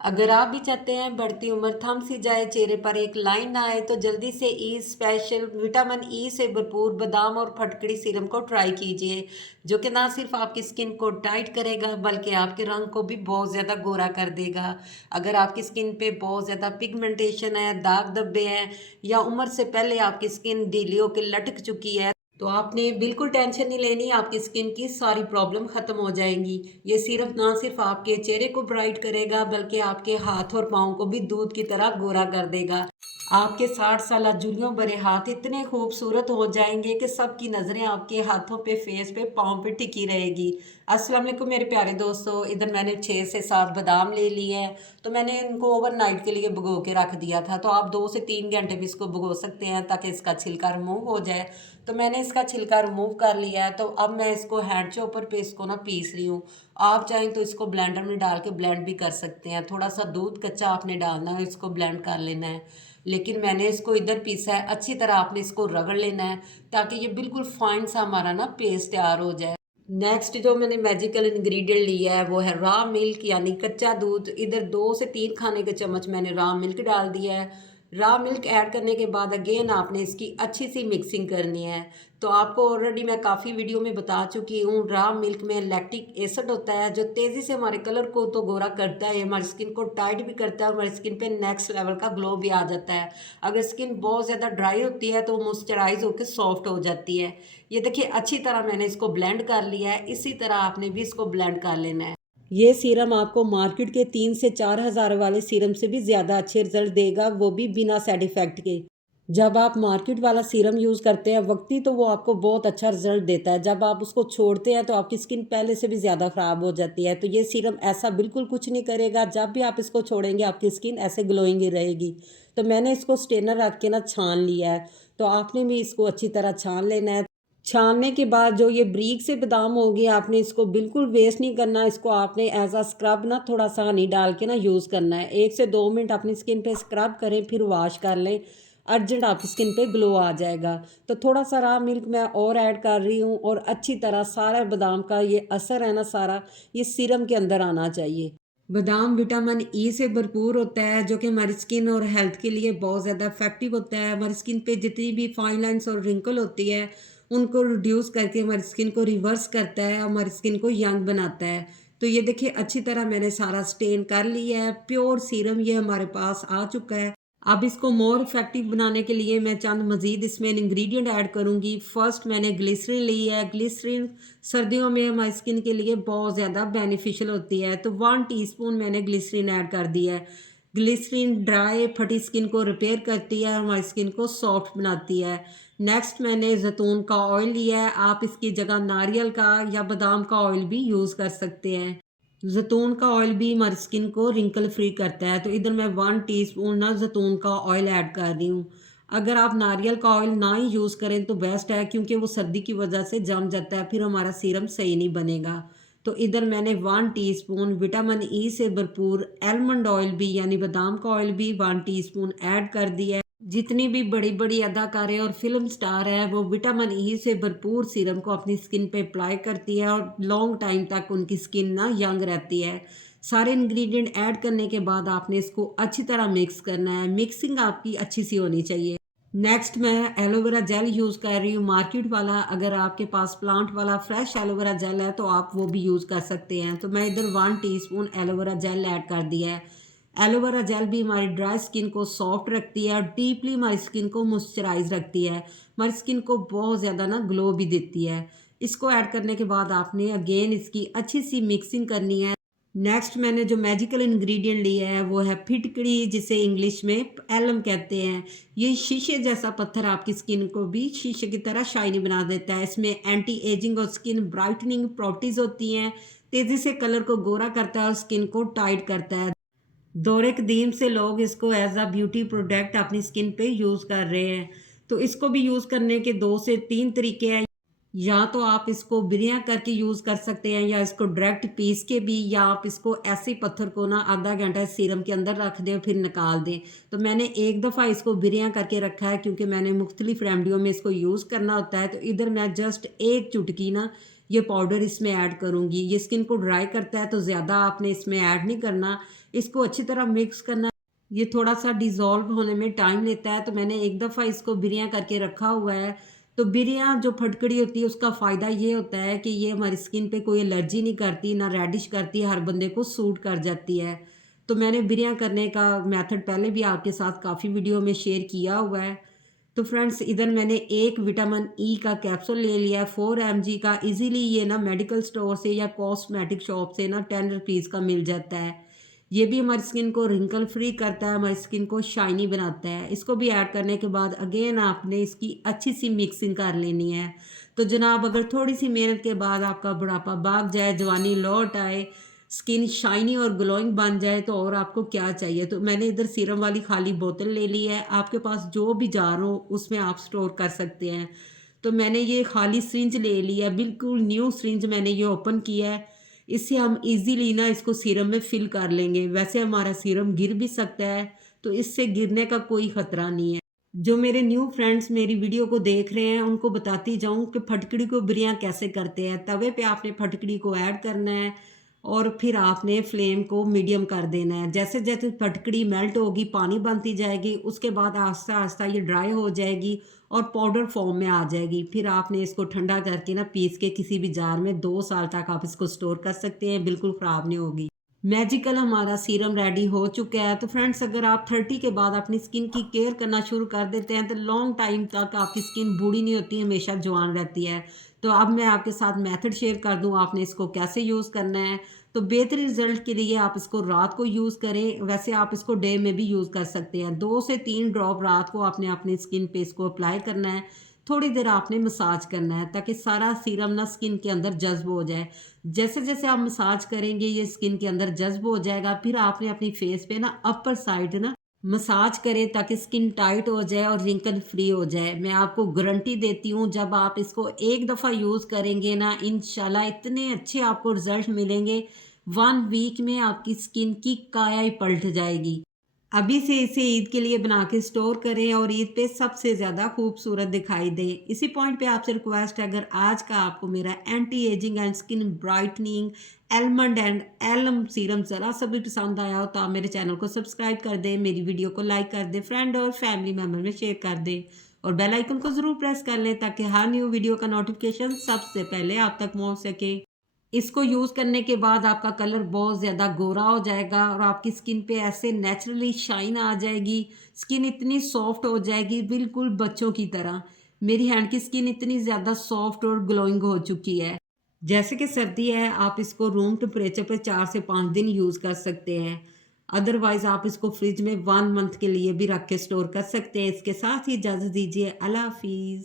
अगर आप भी चाहते हैं बढ़ती उम्र थम सी जाए, चेहरे पर एक लाइन ना आए, तो जल्दी से ई स्पेशल विटामिन ई से भरपूर बादाम और फटकड़ी सीरम को ट्राई कीजिए, जो कि ना सिर्फ आपकी स्किन को टाइट करेगा बल्कि आपके रंग को भी बहुत ज़्यादा गोरा कर देगा। अगर आपकी स्किन पे बहुत ज़्यादा पिगमेंटेशन है, दाग धब्बे हैं, या उम्र से पहले आपकी स्किन ढीली होकर लटक चुकी है, तो आपने बिल्कुल टेंशन नहीं लेनी, आपकी स्किन की सारी प्रॉब्लम ख़त्म हो जाएंगी। ये सिर्फ ना सिर्फ आपके चेहरे को ब्राइट करेगा बल्कि आपके हाथ और पाँव को भी दूध की तरह गोरा कर देगा। आपके 60 साल जुल्लियों भरे हाथ इतने खूबसूरत हो जाएंगे कि सबकी नज़रें आपके हाथों पे, फेस पे, पाँव पे टिकी रहेगी। अस्सलाम वालेकुम मेरे प्यारे दोस्तों, इधर मैंने 6 से 7 बादाम ले लिए हैं। तो मैंने इनको ओवरनाइट के लिए भिगो के रख दिया था। तो आप 2 से 3 घंटे भी इसको भिगो सकते हैं ताकि इसका छिलका रिमूव हो जाए। तो मैंने इसका छिलका रिमूव कर लिया है। तो अब मैं इसको हैंड चॉपर पे इसको ना पीस रही हूँ। आप चाहें तो इसको ब्लेंडर में डाल के ब्लेंड भी कर सकते हैं। थोड़ा सा दूध कच्चा आपने डालना है, इसको ब्लेंड कर लेना है। लेकिन मैंने इसको इधर पीसा है, अच्छी तरह आपने इसको रगड़ लेना है ताकि ये बिल्कुल फाइन सा हमारा ना पेस्ट तैयार हो जाए। नेक्स्ट जो मैंने मैजिकल इंग्रेडिएंट लिया है वो है रॉ मिल्क, यानी कच्चा दूध। इधर 2 से 3 खाने के चम्मच मैंने रॉ मिल्क डाल दिया है। रॉ मिल्क ऐड करने के बाद अगेन आपने इसकी अच्छी सी मिक्सिंग करनी है। तो आपको ऑलरेडी मैं काफ़ी वीडियो में बता चुकी हूँ, रॉ मिल्क में लैक्टिक एसिड होता है जो तेज़ी से हमारे कलर को तो गोरा करता है, हमारी स्किन को टाइट भी करता है और हमारी स्किन पे नेक्स्ट लेवल का ग्लो भी आ जाता है। अगर स्किन बहुत ज़्यादा ड्राई होती है तो मॉइस्चराइज होकर सॉफ्ट हो जाती है। ये देखिए अच्छी तरह मैंने इसको ब्लेंड कर लिया है, इसी तरह आपने भी इसको ब्लेंड कर लेना है। ये सीरम आपको मार्केट के 3 से 4 हज़ार वाले सीरम से भी ज़्यादा अच्छे रिजल्ट देगा, वो भी बिना साइड इफ़ेक्ट के। जब आप मार्केट वाला सीरम यूज़ करते हैं वक्ती तो वो आपको बहुत अच्छा रिजल्ट देता है, जब आप उसको छोड़ते हैं तो आपकी स्किन पहले से भी ज़्यादा ख़राब हो जाती है। तो ये सीरम ऐसा बिल्कुल कुछ नहीं करेगा, जब भी आप इसको छोड़ेंगे आपकी स्किन ऐसे ग्लोइंग ही रहेगी। तो मैंने इसको स्टेनर रख के ना छान लिया है। तो आपने भी इसको अच्छी तरह छान लेना है। छानने के बाद जो ये ब्रीक से बादाम होगी, आपने इसको बिल्कुल वेस्ट नहीं करना। इसको आपने एज अ स्क्रब ना थोड़ा सा हनी डाल के ना यूज़ करना है। 1 से 2 मिनट अपनी स्किन पे स्क्रब करें, फिर वॉश कर लें। अर्जेंट आपकी स्किन पे ग्लो आ जाएगा। तो थोड़ा सा रॉ मिल्क मैं और ऐड कर रही हूँ और अच्छी तरह सारा बादाम का ये असर है ना, सारा ये सीरम के अंदर आना चाहिए। बादाम विटामिन ई से भरपूर होता है जो कि हमारी स्किन और हेल्थ के लिए बहुत ज़्यादा इफेक्टिव होता है। हमारी स्किन पे जितनी भी फाइन लाइंस और रिंकल होती है उनको रिड्यूस करके हमारी स्किन को रिवर्स करता है, हमारी स्किन को यंग बनाता है। तो ये देखिए अच्छी तरह मैंने सारा स्टेन कर लिया है। प्योर सीरम ये हमारे पास आ चुका है। अब इसको मोर इफेक्टिव बनाने के लिए मैं चंद मज़ीद इसमें इंग्रेडिएंट ऐड करूँगी। फर्स्ट मैंने ग्लिसरीन ली है। ग्लिसरीन सर्दियों में हमारी स्किन के लिए बहुत ज़्यादा बेनिफिशियल होती है। तो 1 टीस्पून मैंने ग्लिसरीन ऐड कर दिया है। ग्लिसरीन ड्राई फटी स्किन को रिपेयर करती है, हमारी स्किन को सॉफ्ट बनाती है। नेक्स्ट मैंने जैतून का ऑयल लिया है। आप इसकी जगह नारियल का या बादाम का ऑयल भी यूज़ कर सकते हैं। जैतून का ऑयल भी हमारी स्किन को रिंकल फ्री करता है। तो इधर मैं 1 टीस्पून ना जैतून का ऑयल ऐड कर रही हूँ। अगर आप नारियल का ऑयल ना ही यूज़ करें तो बेस्ट है, क्योंकि वो सर्दी की वजह से जम जाता है, फिर हमारा सीरम सही नहीं बनेगा। तो इधर मैंने 1 टीस्पून विटामिन ई से भरपूर आलमंड ऑयल भी यानी बादाम का ऑयल भी 1 टीस्पून ऐड कर दिया है। जितनी भी बड़ी बड़ी अदाकारें और फिल्म स्टार है वो विटामिन ई से भरपूर सीरम को अपनी स्किन पे अप्लाई करती है और लॉन्ग टाइम तक उनकी स्किन ना यंग रहती है। सारे इंग्रेडिएंट ऐड करने के बाद आपने इसको अच्छी तरह मिक्स करना है। मिक्सिंग आपकी अच्छी सी होनी चाहिए। नेक्स्ट मैं एलोवेरा जेल यूज़ कर रही हूँ मार्केट वाला। अगर आपके पास प्लांट वाला फ्रेश एलोवेरा जेल है तो आप वो भी यूज़ कर सकते हैं। तो मैं इधर 1 टीस्पून एलोवेरा जेल ऐड कर दिया है। एलोवेरा जेल भी हमारी ड्राई स्किन को सॉफ्ट रखती है और डीपली हमारी स्किन को मॉइस्चराइज रखती है। हमारी स्किन को बहुत ज़्यादा ना ग्लो भी देती है। इसको ऐड करने के बाद आपने अगेन इसकी अच्छी सी मिक्सिंग करनी है। नेक्स्ट मैंने जो मैजिकल इंग्रेडिएंट लिया है वो है फिटकड़ी, जिसे इंग्लिश में एलम कहते हैं। ये शीशे जैसा पत्थर आपकी स्किन को भी शीशे की तरह शाइनी बना देता है। इसमें एंटी एजिंग और स्किन ब्राइटनिंग प्रॉपर्टीज़ होती हैं। तेज़ी से कलर को गोरा करता है और स्किन को टाइट करता है। दौरे कदीम से लोग इसको एज अ ब्यूटी प्रोडक्ट अपनी स्किन पे यूज़ कर रहे हैं। तो इसको भी यूज़ करने के 2 से 3 तरीके हैं। या तो आप इसको बिरियां करके यूज़ कर सकते हैं या इसको डायरेक्ट पीस के भी, या आप इसको ऐसे ही पत्थर को ना आधा घंटा सीरम के अंदर रख दें फिर निकाल दें। तो मैंने एक दफ़ा इसको बिरियां करके रखा है क्योंकि मैंने मुख्तलिफ रेमडियों में इसको यूज़ करना होता है। तो इधर मैं जस्ट एक चुटकी ना ये पाउडर इसमें ऐड करूँगी। ये स्किन को ड्राई करता है तो ज़्यादा आपने इसमें ऐड नहीं करना, इसको अच्छी तरह मिक्स करना। ये थोड़ा-सा डिज़ोल्व होने में टाइम लेता है, तो मैंने एक दफ़ा इसको बिरिया करके रखा हुआ है। तो बिरिया जो फटकड़ी होती है उसका फ़ायदा ये होता है कि ये हमारी स्किन पे कोई एलर्जी नहीं करती, ना रेडिश करती, हर बंदे को सूट कर जाती है। तो मैंने बिरिया करने का मेथड पहले भी आपके साथ काफ़ी वीडियो में शेयर किया हुआ है। तो फ्रेंड्स इधर मैंने एक विटामिन ई का कैप्सूल ले लिया है 4 mg का। इजीली ये ना मेडिकल स्टोर से या कॉस्मेटिक शॉप से ना 10 रुपीज़ का मिल जाता है। ये भी हमारी स्किन को रिंकल फ्री करता है, हमारी स्किन को शाइनी बनाता है। इसको भी ऐड करने के बाद अगेन आपने इसकी अच्छी सी मिक्सिंग कर लेनी है। तो जनाब अगर थोड़ी सी मेहनत के बाद आपका बुढ़ापा भाग जाए, जवानी लौट आए, स्किन शाइनी और ग्लोइंग बन जाए तो और आपको क्या चाहिए। तो मैंने इधर सीरम वाली खाली बोतल ले ली है, आपके पास जो भी जार हो उसमें आप स्टोर कर सकते हैं। तो मैंने ये खाली सिरिंज ले ली है, बिल्कुल न्यू सिरिंज मैंने ये ओपन किया है। इससे हम इजीली ना इसको सीरम में फिल कर लेंगे। वैसे हमारा सीरम गिर भी सकता है, तो इससे गिरने का कोई खतरा नहीं है। जो मेरे न्यू फ्रेंड्स मेरी वीडियो को देख रहे हैं उनको बताती जाऊं कि फटकड़ी को बिरियां कैसे करते हैं। तवे पे आपने फटकड़ी को ऐड करना है और फिर आपने फ्लेम को मीडियम कर देना है। जैसे जैसे फटकड़ी मेल्ट होगी, पानी बनती जाएगी, उसके बाद आहिस्ता आहिस्ता ये ड्राई हो जाएगी और पाउडर फॉर्म में आ जाएगी। फिर आपने इसको ठंडा करके ना पीस के किसी भी जार में 2 साल तक आप इसको स्टोर कर सकते हैं, बिल्कुल ख़राब नहीं होगी। मैजिकल हमारा सीरम रेडी हो चुका है। तो फ्रेंड्स अगर आप 30 के बाद अपनी स्किन की केयर करना शुरू कर देते हैं तो लॉन्ग टाइम तक आपकी स्किन बूढ़ी नहीं होती, हमेशा जवान रहती है। तो अब मैं आपके साथ मेथड शेयर कर दूं आपने इसको कैसे यूज़ करना है। तो बेहतर रिजल्ट के लिए आप इसको रात को यूज़ करें, वैसे आप इसको डे में भी यूज़ कर सकते हैं। 2 से 3 ड्रॉप रात को आपने अपनी स्किन पे इसको अप्लाई करना है। थोड़ी देर आपने मसाज करना है ताकि सारा सीरम ना स्किन के अंदर जज्ब हो जाए। जैसे जैसे आप मसाज करेंगे ये स्किन के अंदर जज्ब हो जाएगा। फिर आपने अपनी फेस पे ना अपर साइड ना मसाज करें ताकि स्किन टाइट हो जाए और रिंकल फ्री हो जाए। मैं आपको गारंटी देती हूँ जब आप इसको एक दफ़ा यूज़ करेंगे ना इंशाल्लाह इतने अच्छे आपको रिजल्ट मिलेंगे। 1 वीक में आपकी स्किन की काया ही पलट जाएगी। अभी से इसे ईद के लिए बना के स्टोर करें और ईद पे सबसे ज़्यादा खूबसूरत दिखाई दे। इसी पॉइंट पे आपसे रिक्वेस्ट है, अगर आज का आपको मेरा anti ageing and skin brightening almond and alum serum ज़रा सा भी पसंद आया हो तो आप मेरे चैनल को सब्सक्राइब कर दें, मेरी वीडियो को लाइक कर दें, फ्रेंड और फैमिली मेम्बर में शेयर कर दें और बेल आइकन को ज़रूर प्रेस कर लें ताकि हर न्यू वीडियो का नोटिफिकेशन सबसे पहले आप तक पहुँच सके। इसको यूज़ करने के बाद आपका कलर बहुत ज़्यादा गोरा हो जाएगा और आपकी स्किन पे ऐसे नेचुरली शाइन आ जाएगी। स्किन इतनी सॉफ्ट हो जाएगी बिल्कुल बच्चों की तरह। मेरी हैंड की स्किन इतनी ज़्यादा सॉफ्ट और ग्लोइंग हो चुकी है। जैसे कि सर्दी है आप इसको रूम टेम्परेचर पे 4 से 5 दिन यूज़ कर सकते हैं। अदरवाइज़ आप इसको फ्रिज में 1 मंथ के लिए भी रख के स्टोर कर सकते हैं। इसके साथ ही इजाज़त दीजिए। अल्लाह हाफ़िज़।